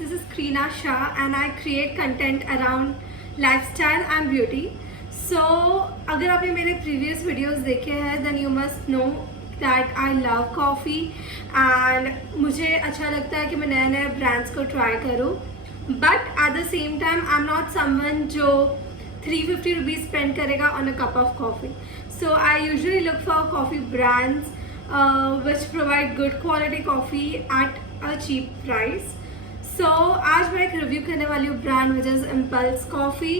this is Krina Shah and I create content around lifestyle and beauty. So अगर आपने मेरे previous videos देखे हैं then you must know that I love coffee and मुझे अच्छा लगता है कि मैं नए नए brands को try करूँ. But at the same time I'm not someone जो 350 rupees spend करेगा on a cup of coffee. So I usually look for coffee brands which provide good quality coffee at a cheap price. So आज मैं एक review करने वाली हूँ brand which is impulse coffee.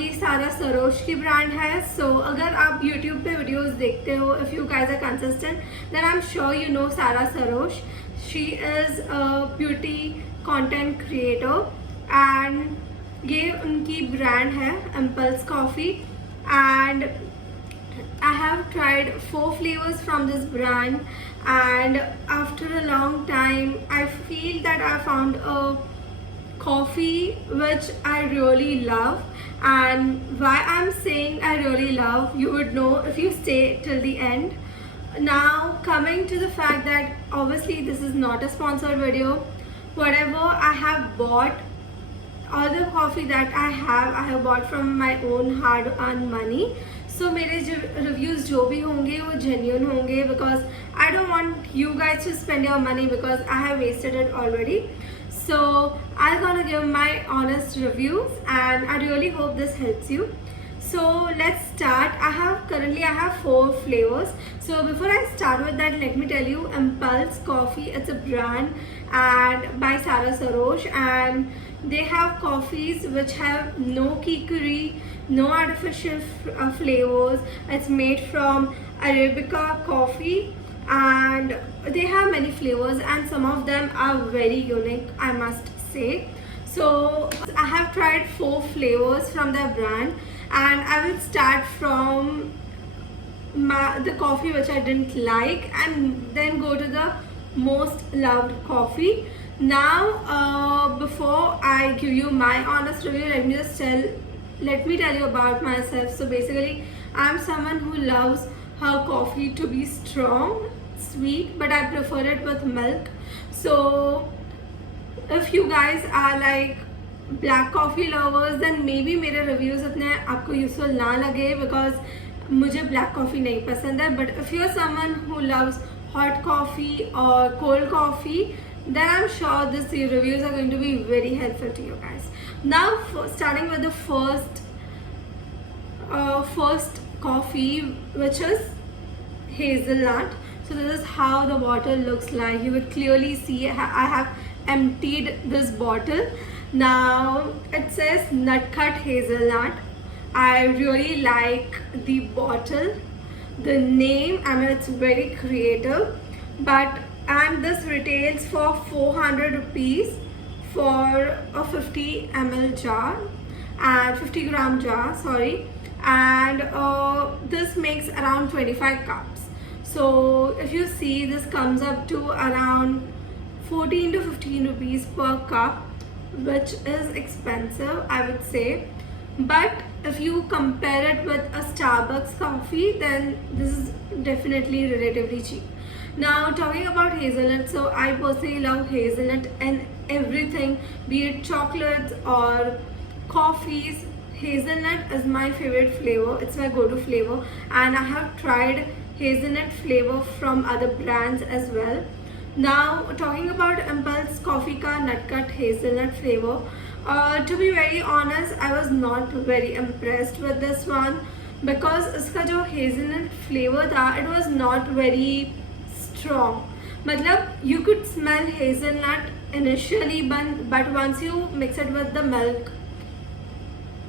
ये सारा सरोश की ब्रांड है. सो अगर आप YouTube पे वीडियोस देखते हो, if you guys are consistent then I am sure you know Sara Sarosh. She is a beauty content creator and ये उनकी ब्रांड है impulse coffee. And I have tried 4 flavors from this brand and after a long time I feel that I found a coffee which I really love. And why I'm saying I really love, you would know if you stay till the end. Now coming to the fact that obviously this is not a sponsored video. Whatever I have bought, all the coffee that I have bought from my own hard earned money. So मेरे जो reviews जो भी होंगे वो genuine होंगे because I don't want you guys to spend your money because I have wasted it already. So I'm gonna give my honest reviews and I really hope this helps you. So let's start. I have 4 flavors. So before I start with that, let me tell you, Impulse Coffee, it's a brand and by Sarah Sarosh, and they have coffees which have no kikori, no artificial flavors. It's made from Arabica coffee and they have many flavors and some of them are very unique, I must say. So I have tried 4 flavors from their brand and I will start from the coffee which I didn't like and then go to the most loved coffee. Now before I give you my honest review, let me tell you about myself. So basically I'm someone who loves her coffee to be strong, sweet, but I prefer it with milk. So if you guys are like black coffee lovers then maybe मेरे reviews इतने आपको useful ना लगे because मुझे black coffee नहीं पसंद है. But if you are someone who loves hot coffee or cold coffee then I'm sure these reviews are going to be very helpful to you guys. Now starting with the first coffee which is hazelnut. So this is how the bottle looks like. You would clearly see I have emptied this bottle. Now it says Nutcut Hazelnut. I really like the bottle, the name, I mean it's very creative. And this retails for 400 rupees for a 50 ml jar and 50 gram jar, sorry. And this makes around 25 cups. So if you see, this comes up to around 14 to 15 rupees per cup, which is expensive, I would say. But if you compare it with a Starbucks coffee, then this is definitely relatively cheap. Now talking about hazelnut, so I personally love hazelnut and everything, be it chocolates or coffees. Hazelnut is my favorite flavor. It's my go-to flavor and I have tried hazelnut flavor from other brands as well. Now talking about Impulse Coffee ka Nutcut Hazelnut flavor, to be very honest, I was not very impressed with this one because iska jo hazelnut flavor tha, it was not very strong. Matlab you could smell hazelnut initially but once you mix it with the milk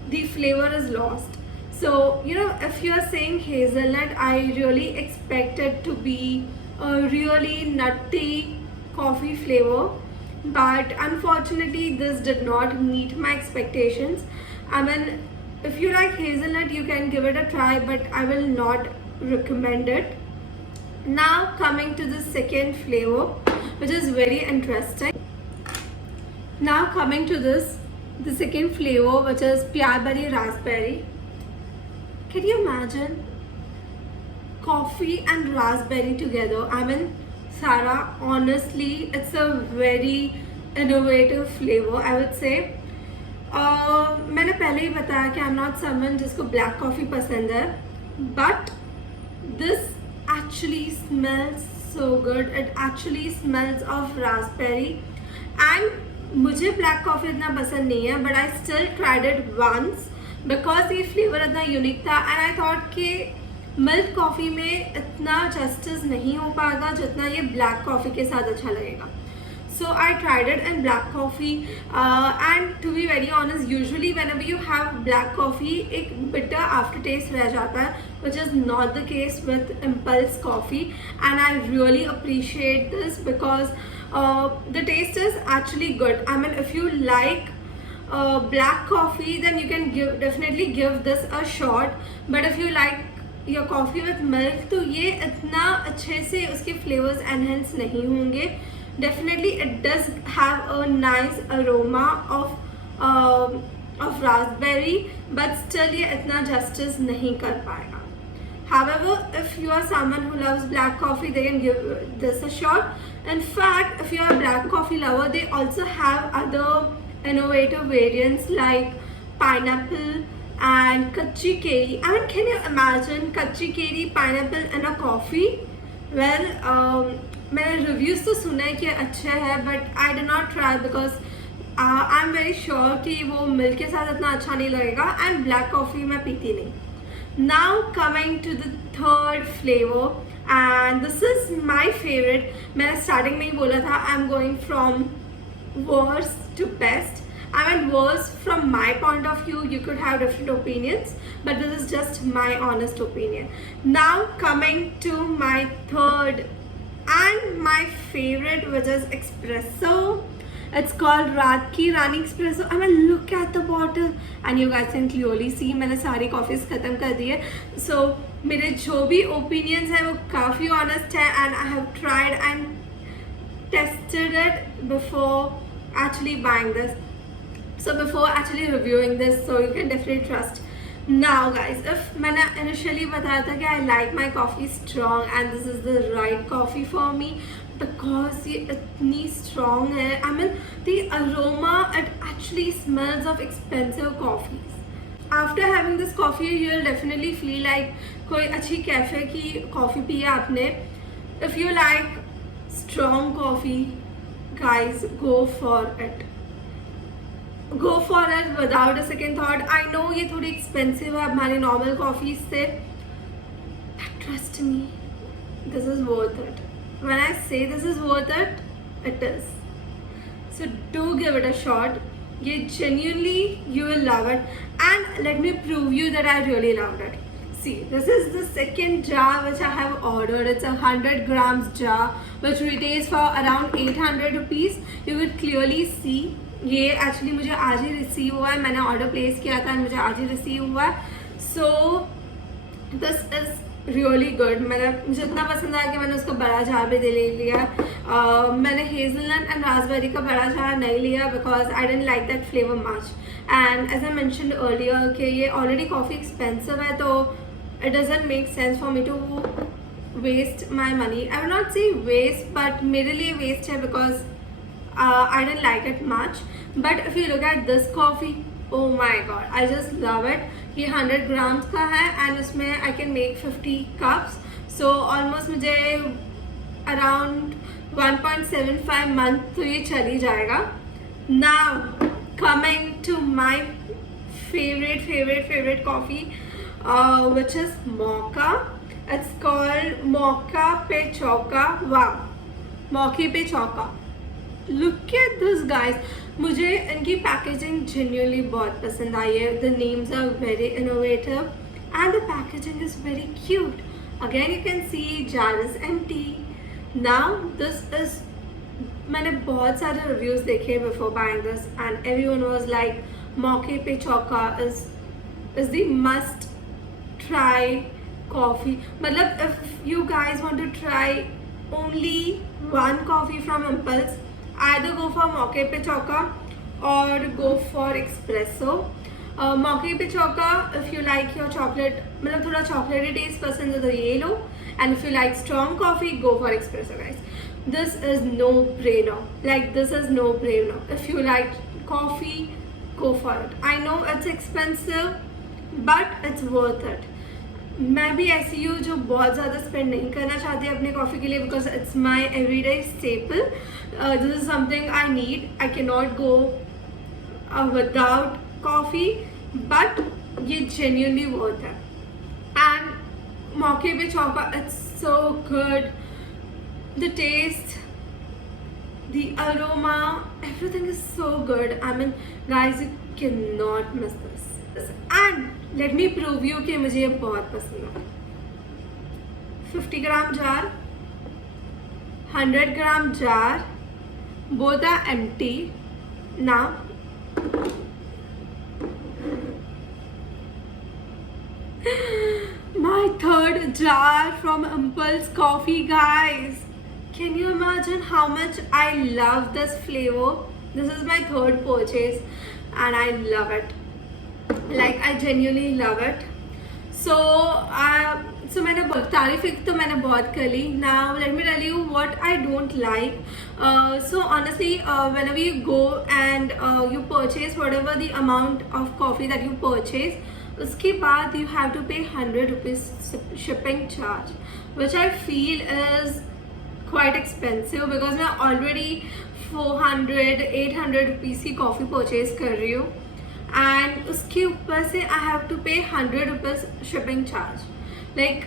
the flavor is lost. So you know, if you are saying hazelnut, I really expect it to be a really nutty coffee flavor, but unfortunately this did not meet my expectations. I mean, if you like hazelnut you can give it a try, but I will not recommend it. Now coming to the second flavor, which is very interesting. Now coming to the second flavor, which is Pyarberry Raspberry. Can you imagine coffee and raspberry together? I mean, Sarah, honestly, it's a very innovative flavour I would say. मैंने पहले ही बताया कि I am not someone जिसको black coffee पसंद है, but this actually smells so good. It actually smells of raspberry and मुझे black coffee इतना पसंद नहीं है, but I still tried it once because ये फ्लेवर इतना यूनिक था एंड आई थॉट कि मिल्क कॉफ़ी में इतना जस्टिस नहीं हो पाएगा जितना ये ब्लैक कॉफ़ी के साथ अच्छा लगेगा. So I tried it in black coffee and to be very honest, usually whenever you have black coffee एक bitter aftertaste रह जाता है, which is not the case with Impulse coffee, and I really appreciate this because the taste is actually good. I mean, if you like black coffee, then you can definitely give this a shot, but if you like your coffee with milk, तो ये इतना अच्छे से उसके flavors enhance नहीं होंगे. Definitely it does have a nice aroma of raspberry, but still ये इतना justice नहीं कर पाएगा. However, if you are someone who loves black coffee, they can give this a shot. In fact, if you are a black coffee lover, they also have other innovative variants like pineapple and kachi keri. I mean, can you imagine kachi keri pineapple in a coffee? Well, मैंने reviews तो सुना है कि अच्छे है, but I did not try because I am very sure कि वो milk के साथ इतना अच्छा नहीं लगेगा एंड ब्लैक कॉफ़ी मैं पीती नहीं. Now coming to the third flavour and this is my favourite. मैंने स्टार्टिंग में ही बोला था I am going from worst to best. I mean, worst from my point of view, you could have different opinions, but this is just my honest opinion. Now coming to my third and my favorite, which is espresso. It's called Raat Ki Rani Espresso. I mean, look at the bottle and you guys can clearly see मैंने सारी coffees ख़त्म कर दी है. So मेरे जो भी opinions हैं वो काफ़ी honest है and I have tried and tested it before actually buying this. So before actually reviewing this, so you can definitely trust. Now guys, if मैंने initially बताया था कि I like my coffee strong and this is the right coffee for me because ये इतनी strong है. I mean, the aroma, it actually smells of expensive coffees. After having this coffee, you will definitely feel like कोई अच्छी cafe की coffee P है आपने. If you like strong coffee, guys, go for it. Go for it without a second thought. I know ये थोड़ी expensive है हमारी normal coffees से, but trust me, this is worth it. When I say this is worth it, it is. So do give it a shot. ये genuinely you will love it, and let me prove you that I really loved it. See, this is the second jar which I have ordered. It's a 100 grams jar which retails for around 800 rupees. You could clearly see ये actually मुझे आज ही receive हुआ है. मैंने order place किया था मुझे आज ही रिसीव हुआ है. So this is really good. मुझे इतना पसंद आया कि मैंने उसका बड़ा जार भी ले लिया. मैंने हेज़लनट एंड रास्पबेरी का बड़ा जार नहीं लिया because I didn't like that flavour much. And as I mentioned earlier कि ये ऑलरेडी कॉफ़ी एक्सपेंसिव है, तो it doesn't make sense for me to waste my money. I will not say waste, but मेरे लिए waste है because I didn't like it much. But if you look at this coffee, oh my god, I just love it. ये 100 grams का है and उसमें I can make 50 cups. So almost मुझे around 1.75 month तो ये चली जाएगा. Now coming to my favorite coffee, which is mocha. It's called mocha pe choka. Wow, mocha pe choka. Look at this guys. मुझे इनकी packaging genuinely बहुत पसंद आई है. The names are very innovative and the packaging is very cute. Again you can see jar is empty. Now this is, मैंने बहुत सारे reviews देखे before buying this and everyone was like mocha pe choka is the must try coffee. मतलब if you guys want to try only one coffee from Impulse, either go for mocha pe choka or go for espresso. Mocha pe choka, if you like your chocolate, मतलब थोड़ा chocolatey taste पसंद है तो ये लो, and if you like strong coffee, go for espresso guys. this is no brainer. Like, this is no brainer. If you like coffee, go for it. I know it's expensive, but it's worth it. मैं भी ऐसी हूँ जो बहुत ज़्यादा spend नहीं करना चाहती अपने कॉफ़ी के लिए, because it's my everyday staple. This is something I need. I cannot go without coffee, but ये जेन्युइनली वर्थ है. एंड मौके पे चौका, it's so good. The taste, the aroma, everything is so good. I mean, guys, you cannot miss this. And let me prove you कि मुझे ये बहुत पसंद है. 50 gram jar, 100 gram jar, both are empty. Now, my third jar from Impulse Coffee, guys. Can you imagine how much I love this flavor? This is my third purchase and I love it. Like, I genuinely love it. So मैंने तारीफ तो मैंने बहुत कर ली. Now let me tell you what I don't like. So honestly, whenever you go and you purchase whatever the amount of coffee that you purchase, उसके बाद you have to pay 100 rupees shipping charge, which I feel is quite expensive, because मैं already 400-800 rupees की coffee purchase कर रही हूँ, and उसके ऊपर से I have to pay 100 rupees shipping charge. Like,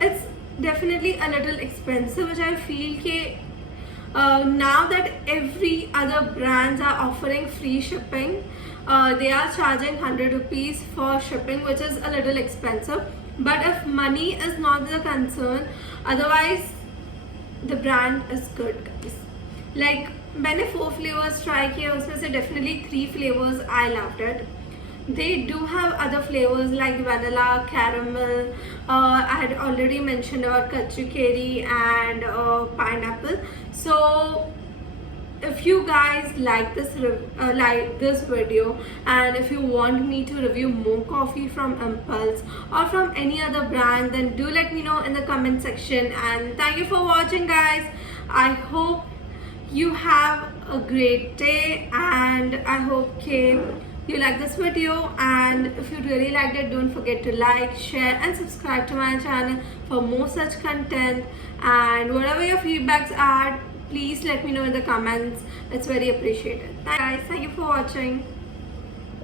it's definitely a little expensive, which I feel कि now that every other brands are offering free shipping, they are charging 100 rupees for shipping, which is a little expensive. But if money is not the concern, otherwise the brand is good, guys. Like, मैंने 4 flavors try किए, उसमें से definitely 3 flavors I loved it. They do have other flavors like vanilla, caramel, I had already mentioned about kachi keri and pineapple. So if you guys like this video, and if you want me to review more coffee from Impulse or from any other brand, then do let me know in the comment section. And thank you for watching, guys. I hope you have a great day, and I hope you like this video. And if you really liked it, don't forget to like, share and subscribe to my channel for more such content. And whatever your feedbacks are, please let me know in the comments. It's very appreciated. Guys, thank you for watching.